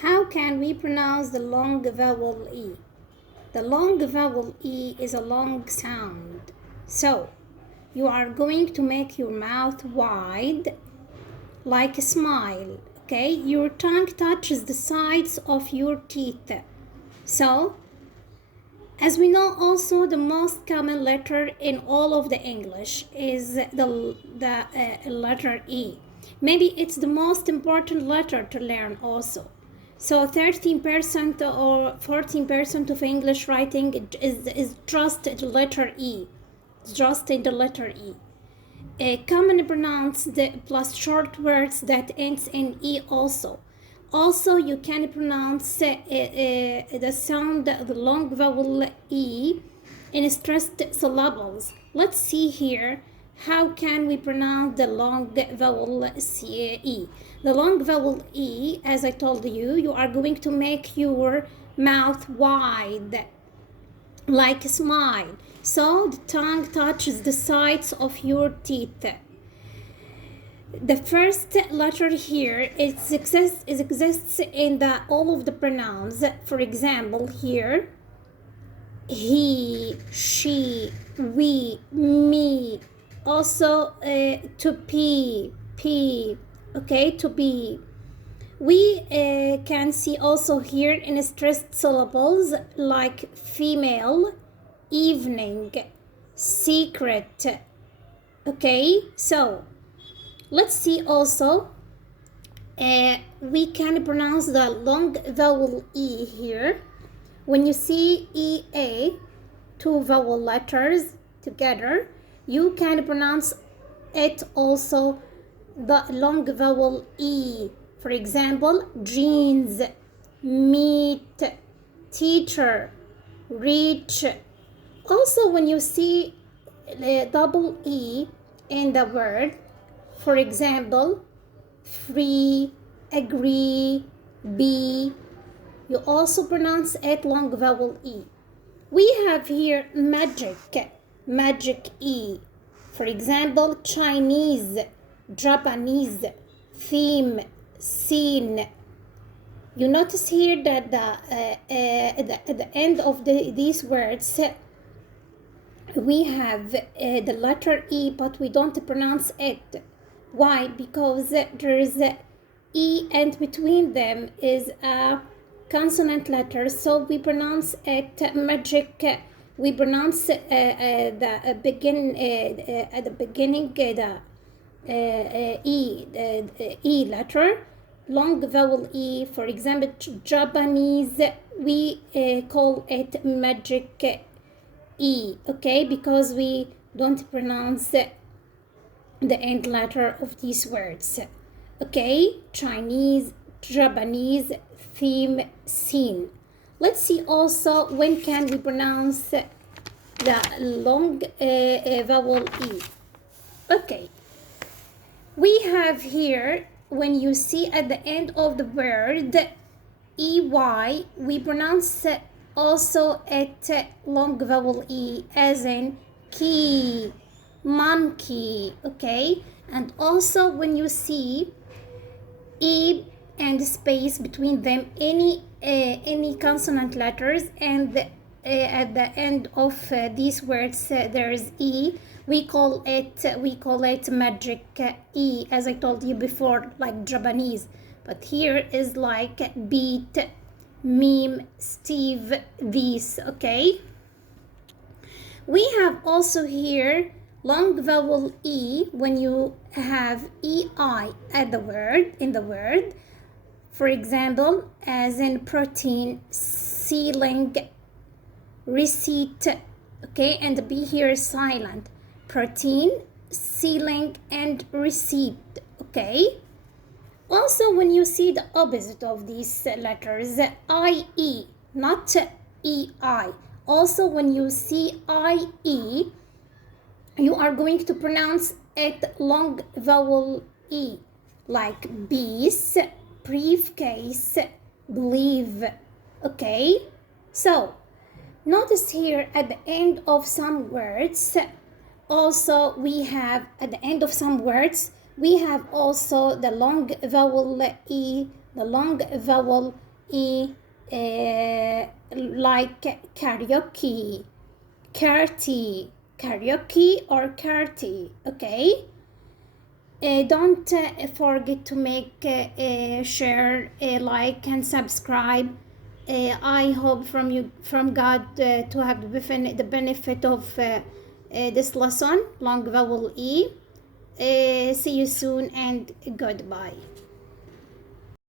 How can we pronounce the long vowel E? The long vowel E is a long sound. So, you are going to make your mouth wide like a smile, okay? Your tongue touches the sides of your teeth. So, as we know also, the most common letter in all of the English is the letter E. Maybe it's the most important letter to learn also. So 13% or 14% of English writing is just the letter E. Just in the letter E. Commonly pronounced plus short words that ends in E also. Also, you can pronounce the sound, the long vowel E in stressed syllables. Let's see here how can we pronounce the long vowel E. The long vowel E, as I told you, you are going to make your mouth wide like a smile. So the tongue touches the sides of your teeth. The first letter here exists in all of the pronouns. For example, here, he, she, we, me. Also, to be, okay, to be. We can see also here in stressed syllables like female, evening, secret. Okay, so let's see also, we can pronounce the long vowel E here. When you see EA, two vowel letters together, you can pronounce it also the long vowel E. For example, jeans, meet, teacher, reach. Also, when you see double E in the word, for example, free, agree, be, you also pronounce it long vowel E. We have here magic E. For example, Chinese, Japanese, theme, scene. You notice here that at the end of these words, we have the letter E, but we don't pronounce it. Why? Because there is E and between them is a consonant letter, so we pronounce it magic. We pronounce at the beginning the E letter, long vowel E. For example, Japanese, we call it magic E, okay, because we don't pronounce the end letter of these words. Okay, Chinese, Japanese, theme, scene. Let's see also when can we pronounce the long vowel E. Okay, we have here, when you see at the end of the word EY, we pronounce also it long vowel E, as in key, monkey, okay? And also when you see E and space between them, any consonant letters, and at the end of these words there is E, we call it magic E, as I told you before, like Japanese. But here is like beat, meme, Steve, these, okay? We have also here long vowel E when you have EI at the word, in the word. For example, as in protein, ceiling, receipt, okay? And the B here is silent. Protein, ceiling, and receipt, okay? Also, when you see the opposite of these letters, IE, not EI. Also, when you see IE, you are going to pronounce it long vowel E, like bees, briefcase, believe, okay? So, notice here at the end of some words, also we have, at the end of some words, we have also the long vowel E, the long vowel E like karaoke, karaoke or karaoke, okay? Don't forget to make share, like and subscribe. I hope from God to have the benefit of this lesson, long vowel E. See you soon and goodbye.